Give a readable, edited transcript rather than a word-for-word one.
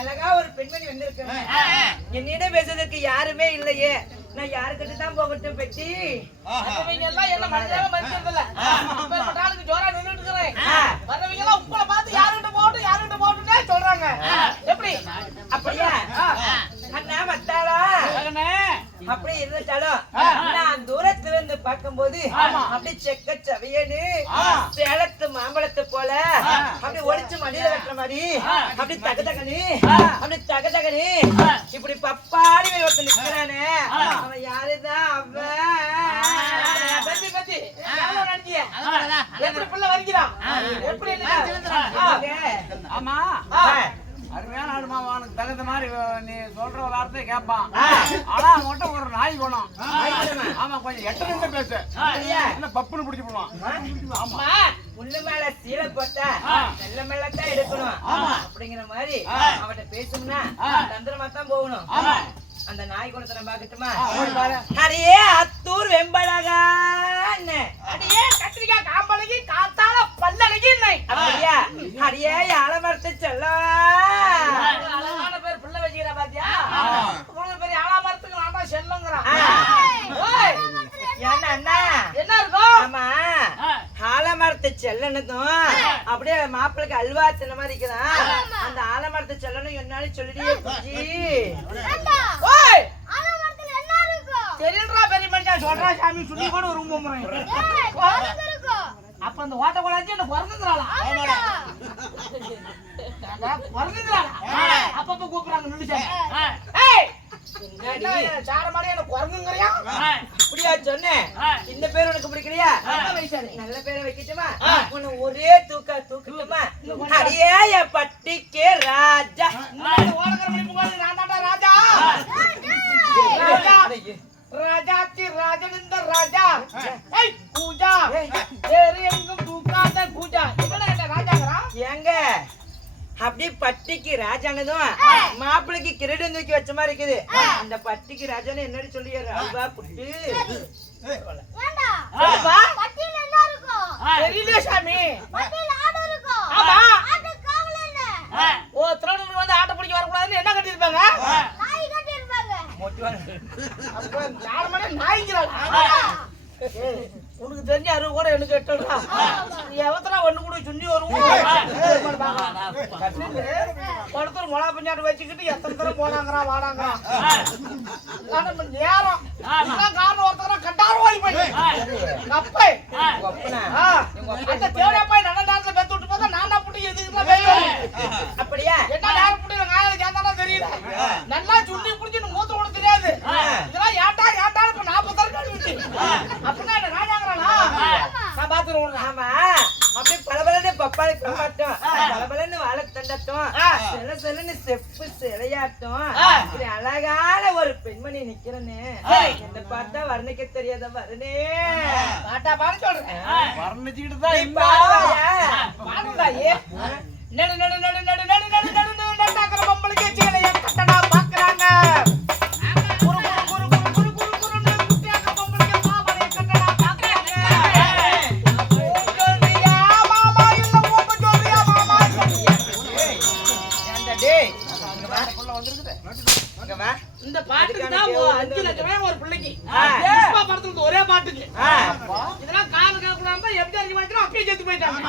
அழகா ஒரு பெண்மணி வந்திருக்காங்க. என்னிடம் பேசுறதுக்கு யாருமே இல்லையே, நான் யாருக்கிட்ட தான் போகட்டும் பெட்டி? எல்லாம் என்ன மனிதனால மனுஷன் இல்ல. ஆளுக்கு ஜோரா நின்றுட்டு இருக்கிறேன். வரவங்க எல்லாம் உங்களை பார்த்து யாருக்கிட்ட போகட்டும்னே சொல்றாங்க. எப்படி? அப்படியா? அண்ணா மத்தாளா அப்படி இருந்துட்டாலும் நான் தூரத்துல இருந்து பார்க்கும்போது அப்படி செக்க சவையனு சேலத்து மாம்பழத்தை போல அப்படி ஒளிச்சு மடியில வைக்கிற மாதிரி அப்படி தகதகனு அப்படி தகதகனு இப்படி பப்பாடி ஒருத்தர் நிக்கிறானே, அவன் யாருதான்? அவன் பத்தி பத்தி நினைச்சிய எப்படி பிள்ளை வருகிறான்? எப்படி? ஆமா, அருமையான ஆடுமா, அவனுக்கு தகுந்த மாதிரி நீ சொல்ற ஒரு வார்த்தையை கேட்பான். ஆனா அவன்கிட்ட ஒரு நாய் குணம். ஆமா, கொஞ்சம் எட்ட நின்று பேசு, இல்ல பப்புன்னு பிடிச்சு போடுவான். ஆமா, முள்ளு மேல சீலை போட்டா நல்ல மேலத்தான் எடுக்கணும் அப்படிங்கிற மாதிரி அவன்கிட்ட பேசணும்னா தந்திரமா தான் போகணும். அந்த நாய் குணத்தை நான் பாக்கட்டுமா? அடியே அத்தூர் வெம்பழகா, அடியே கத்திரிக்காய் காம்பழகி காத்தால பல்லழகி. அப்படியா? அடியே ஆலமரத்தை சொல்ல அழகான பேர் பிள்ளை வச்சுக்கிற பாத்தியா? பெரிய ஆலாமரத்துக்கு நான் தான் செல்லுங்கிறான். அண்ணா என்ன இருக்கும்? ஆமா, ஆலமரத்தை செல்லனதும் அப்படியே மாப்பிள்ளைக்கு அல்வா சின்ன மாதிரி இருக்குதான். அந்த ஆலமரத்தை செல்லணும் என்னாலும் சொல்லிடியே குஞ்சி. தெரியலா பெரிய மனுஷன் சொல்றா சாமி, சொல்லி கூட ஒரு அப்ப அந்த ஓட்ட கொடாச்சு என்ன பிறந்துக்கிறாளா? அப்பப்ப கூப்பிடுறாங்க நின்னுச்சாங்க. சார மாதிரி என்ன குரங்குங்கறியா? அப்படியா சொன்னேன்? இந்த பேர் உனக்கு பிடிக்கலையா? நல்ல பேரை வைக்கட்டுமா? உன்னை ஒரே தூக்கட்டுமா? அடியே பட்டிக்கே ராஜா. ஓடகர மணி போது நான் தாண்டா ராஜா. ராஜாச்சி ராஜனிந்த ராஜா. ஏய் பூஜா, வேறு எங்கும் தூக்காத பூஜா. என்ன ராஜாங்கறா? ஏங்க அப்படி பட்டிக்கு ராஜானதும் மாப்பிளைக்கு கிரீடம் தூக்கி வச்ச மாதிரி இருக்குது. அந்த பட்டிக்கு ராஜான்னு என்னடி சொல்லிடுற? அல்வா புட்டு தெரியல சாமி. ஆமா, ஓ திருநெல்வேலி வந்து ஆட்டை பிடிக்க வரக்கூடாதுன்னு என்ன கட்டியிருப்பாங்க? உனக்கு தெரிஞ்ச அருவு கூட எனக்கு எட்டா எவத்தனா ஒண்ணு கூட சுண்ணி வருவோம். ஒருத்தர் மொளா பஞ்சாட்டு வச்சுக்கிட்டு எத்தனை தரம் போனாங்கிறான் வாடாங்கிறான். நேரம் காரணம் ஒருத்தர கட்டாரம் ஓடி போய் அப்பை அந்த தேவையாப்பாய் நல்ல நேரத்துல பெத்து விட்டு போதா நான் புட்டி எதுக்குலாம் அப்படியா? என்ன நேரம் புட்டி நான் சேர்ந்தானா தெரியல. நல்லா சுண்ணி புடிச்சு மூத்த கூட தெரியாது. இதெல்லாம் ஏட்டா ஏட்டான்னு இப்ப 40 தரம் கழுவிட்டு அப்படின்னா என்ன ராஜாங்கிறானா? நான் பாத்துருவோம். ஆமா, அப்படியே பலபலன்னு பப்பாளி பழமாட்டம், பலபலன்னு வாழை தண்டட்டும், சில சிலன்னு செப்பு சிலையாட்டம், இப்படி அழகான ஒரு பெண்மணி நிக்கிறேன்னு என்ன பார்த்தா வர்ணிக்க தெரியாத வருணே. பாட்டா பாட சொல்றேன். வர்ணிச்சுக்கிட்டு தான் பாடுடா. ஏ நடு நடு நடு நடு நடு நடு நடு நட்டாக்கிற பொம்பளைக்கு வச்சுக்கல என் கட்டடா பாக்குறாங்க. குரு குரு குரு குரு குரு குரு குருன்னு குட்டியாக்கிற பொம்பளைக்கு மாவளைய கட்டடா பாக்குறாங்க. சொல்றியா மாமா இல்ல பொம்ப சொல்றியா மாமா? ஏண்டா டேய், இங்க வா. இங்க வா. இந்த பாட்டுக்கு தான் 5 லட்சம் ஒரு பிள்ளைக்கு புஷ்பா படத்துக்கு ஒரே பாட்டுக்கு இதெல்லாம் காது கேட்கலாம் எப்படி அறிஞ்சு வாங்கிக்கிறோம் அப்படியே சேர்த்து போயிட்டாங்க.